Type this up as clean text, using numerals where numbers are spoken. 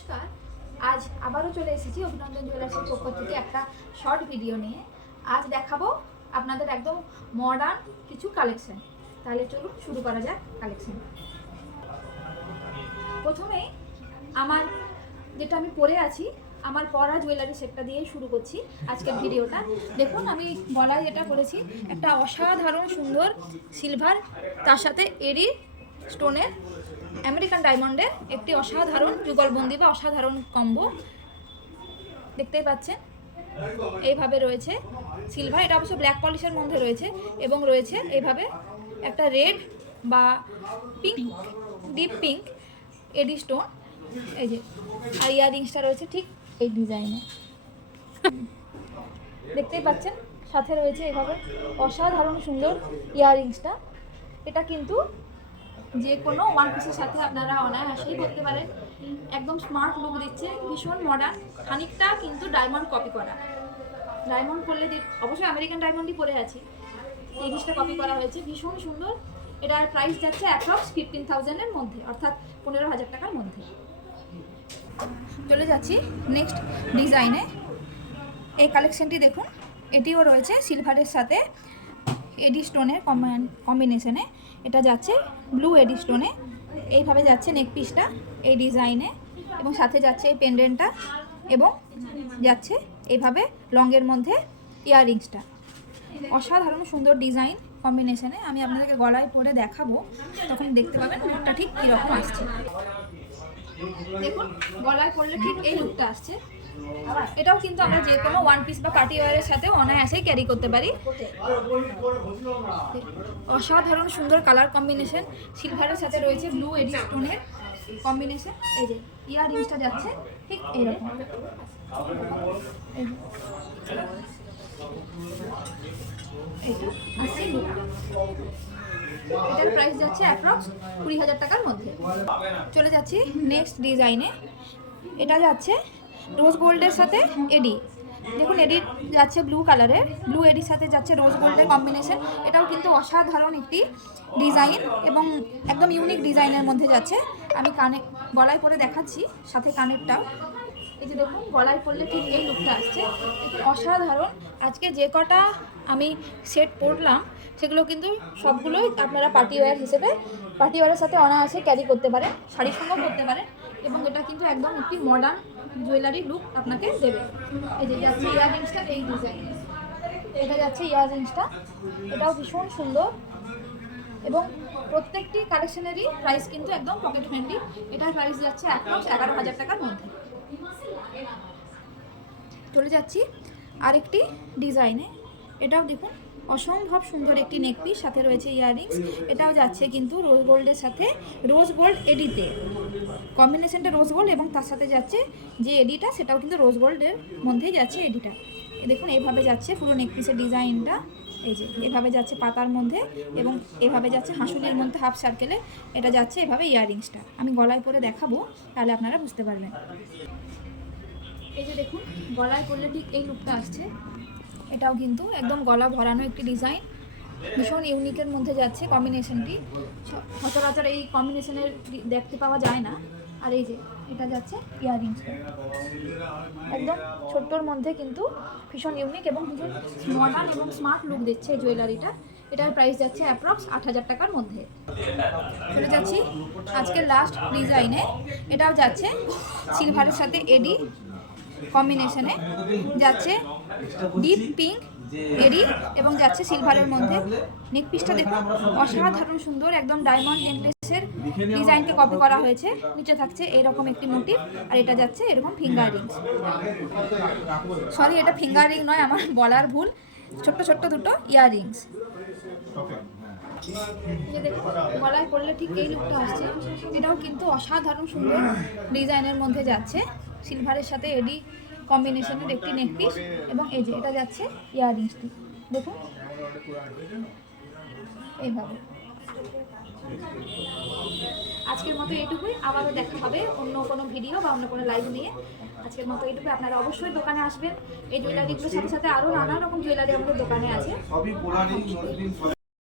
নমস্কার। আজ আবারও চলে এসেছি অভিনন্দন জুয়েলার্সের পক্ষ থেকে একটা শর্ট ভিডিও নিয়ে। আজ দেখাবো আপনাদের একদম মডার্ন কিছু কালেকশন। তাহলে চলুন শুরু করা যাক কালেকশন। প্রথমেই আমার যেটা আমি পরে আছি, আমার পরা জুয়েলারি সেটটা দিয়ে শুরু করছি আজকের ভিডিওটা। দেখুন আমি গলায় যেটা করেছি, একটা অসাধারণ সুন্দর সিলভার, তার সাথে এরি স্টোনের আমেরিকান ডায়মন্ডের একটি অসাধারণ যুগলবন্দি বা অসাধারণ কম্বো দেখতেই পাচ্ছেন। এইভাবে রয়েছে সিলভার, এটা অবশ্য ব্ল্যাক পলিশের মধ্যে রয়েছে, এবং রয়েছে এইভাবে একটা রেড বা পিঙ্ক, ডিপ পিঙ্ক এডি স্টোন, এই যে, আর ইয়াররিংসটা রয়েছে ঠিক এই ডিজাইনে দেখতেই পাচ্ছেন। সাথে রয়েছে এইভাবে অসাধারণ সুন্দর ইয়াররিংসটা। এটা কিন্তু যে কোনো ওয়ান পিসের সাথে আপনারা অনায়াসেই করতে পারেন। একদম স্মার্ট লুক দিচ্ছে, ভীষণ মডার্ন, খানিকটা কিন্তু ডায়মন্ড কপি করা। ডায়মন্ড করলে অবশ্যই আমেরিকান ডায়মন্ডই পরে আছি, এই জিনিসটা কপি করা হয়েছে, ভীষণ সুন্দর। এটার প্রাইস যাচ্ছে অ্যাপ্রক্স 15,000-এর মধ্যে, অর্থাৎ 15,000 টাকার মধ্যে। চলে যাচ্ছি নেক্সট ডিজাইনে। এই কালেকশনটি দেখুন, এটিও রয়েছে সিলভারের সাথে এডি স্টোনের কম্বিনেশনে। এটা যাচ্ছে ব্লু এডি স্টোনে, এইভাবে যাচ্ছে নেক পিসটা এই ডিজাইনে, এবং সাথে যাচ্ছে এই পেন্ডেন্টটা, এবং যাচ্ছে এইভাবে লংয়ের মধ্যে ইয়াররিংসটা। অসাধারণ সুন্দর ডিজাইন কম্বিনেশনে। আমি আপনাদেরকে গলায় পরে দেখাবো, তখন দেখতে পাবেন লুকটা ঠিক কীরকম আসছে। দেখুন গলায় পরলে ঠিক এই লুকটা আসছে। এটাও কিন্তু আমরা যে কোনো ওয়ান পিস বা পার্টি ওয়্যারের সাথে অনায়াসেই ক্যারি করতে পারি। অসাধারণ সুন্দর কালার কম্বিনেশন, সিলভারের সাথে রয়েছে ব্লু এডি স্টোনের কম্বিনেশন। এই যে ইয়াররিংসটা যাচ্ছে ঠিক এইরকম, এটার প্রাইস যাচ্ছে অ্যাপ্রক্স 20,000 টাকার মধ্যে। চলে যাচ্ছি নেক্সট ডিজাইনে। এটা যাচ্ছে রোজ গোল্ডের সাথে এডি। দেখুন এডি যাচ্ছে ব্লু কালারের, ব্লু এডির সাথে যাচ্ছে রোজ গোল্ডের কম্বিনেশন। এটাও কিন্তু অসাধারণ একটি ডিজাইন এবং একদম ইউনিক ডিজাইনের মধ্যে যাচ্ছে। আমি গলায় পরে দেখাচ্ছি, সাথে কানেরটাও। এই যে দেখুন গলায় পরলে ঠিক এই লুকটা আসছে, অসাধারণ। আজকে যে কটা আমি সেট পরলাম সেগুলো কিন্তু সবগুলোই আপনারা পার্টি ওয়্যার হিসেবে, পার্টি ওয়্যারের সাথে অনায়াসে ক্যারি করতে পারেন, শাড়ির সঙ্গেও করতে পারেন, এবং এটা কিন্তু একদম একটি মডার্ন জুয়েলারি লুক আপনাকে দেবে। এই যে যাচ্ছে ইয়াররিংসটা এই ডিজাইন, এটা যাচ্ছে ইয়াররিংসটা, এটাও ভীষণ সুন্দর, এবং প্রত্যেকটি কালেকশনেরই প্রাইস কিন্তু একদম পকেট ফ্রেন্ডলি। এটার প্রাইস যাচ্ছে অ্যাপ্রক্স 11,000 টাকার মধ্যে। চলে যাচ্ছি আরেকটি ডিজাইনে। এটাও দেখুন অসম্ভব সুন্দর একটি নেকপিস, সাথে রয়েছে ইয়াররিংস। এটাও যাচ্ছে কিন্তু রোজ গোল্ডের সাথে, রোজ গোল্ড এডিতে কম্বিনেশনটা রোজ গোল্ড, এবং তার সাথে যাচ্ছে যে এডিটা সেটাও কিন্তু রোজ গোল্ডের মধ্যেই যাচ্ছে এডিটা। দেখুন এইভাবে যাচ্ছে পুরো নেকপিসের ডিজাইনটা, এই যে এভাবে যাচ্ছে পাতার মধ্যে, এবং এভাবে যাচ্ছে হাঁসুলির মধ্যে হাফ সার্কেলে। এটা যাচ্ছে এভাবে ইয়াররিংসটা। আমি গলায় পরে দেখাবো, তাহলে আপনারা বুঝতে পারবেন। এই যে দেখুন গলায় পরলে ঠিক এই লুকটা আসছে। এটাও কিন্তু একদম গলা ভরানো একটি ডিজাইন, ভীষণ ইউনিকের মধ্যে যাচ্ছে কম্বিনেশনটি। সচরাচর এই কম্বিনেশনের দেখতে পাওয়া যায় না। আর এই যে এটা যাচ্ছে ইয়াররিংসটা, একদম ছোট্টর মধ্যে কিন্তু ভীষণ ইউনিক এবং ভীষণ মডার্ন এবং স্মার্ট লুক দিচ্ছে এই জুয়েলারিটা। এটার প্রাইস যাচ্ছে অ্যাপ্রক্স 8,000 টাকার মধ্যে। চলে যাচ্ছি আজকের লাস্ট ডিজাইনে। এটাও যাচ্ছে সিলভারের সাথে এডি কম্বিনেশনে, যাচ্ছে ডিপ পিঙ্ক এডি, এবং যাচ্ছে সিলভারের মধ্যে। নেকপিসটা দেখুন অসাধারণ সুন্দর, একদম ডায়মন্ড নেকলেসের ডিজাইনকে কপি করা হয়েছে। নিচে থাকছে এরকম একটি মোটিভ, আর এটা যাচ্ছে এরকম ফিঙ্গার রিংস। সরি, এটা ফিঙ্গার রিং নয়, আমার বলার ভুল, ছোট্ট ছোট্ট দুটো ইয়াররিংস। গলায় পরলে ঠিক এই লুকটা আসছে। এটাও কিন্তু অসাধারণ সুন্দর ডিজাইনের মধ্যে যাচ্ছে, সিলভারের সাথে এডি কম্বিনেশনের একটি নেকপিস, এবং এই যে এটা যাচ্ছে ইয়াররিংসটি দেখুন এইভাবে। আজকের মতো এইটুকুই, আবারও দেখা হবে অন্য কোনো ভিডিও বা অন্য কোনো লাইভ নিয়ে। আজকের মতো এইটুকুই। আপনারা অবশ্যই দোকানে আসবেন, এই জুয়েলারিগুলোর সাথে সাথে আরও নানা রকম জুয়েলারি আমাদের দোকানে আছে।